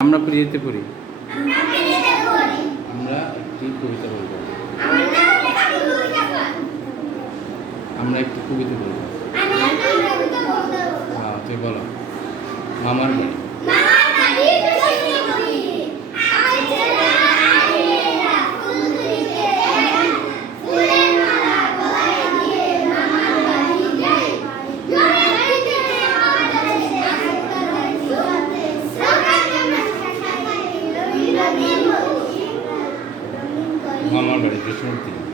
আমরা প্রিয়তে পড়ি। আমরা একটি কবিতা বলব। আমরা একটি কবিতা বলব। হ্যাঁ, তুই বলো। মামার বাড়ি। মামার বাড়ি যশোর।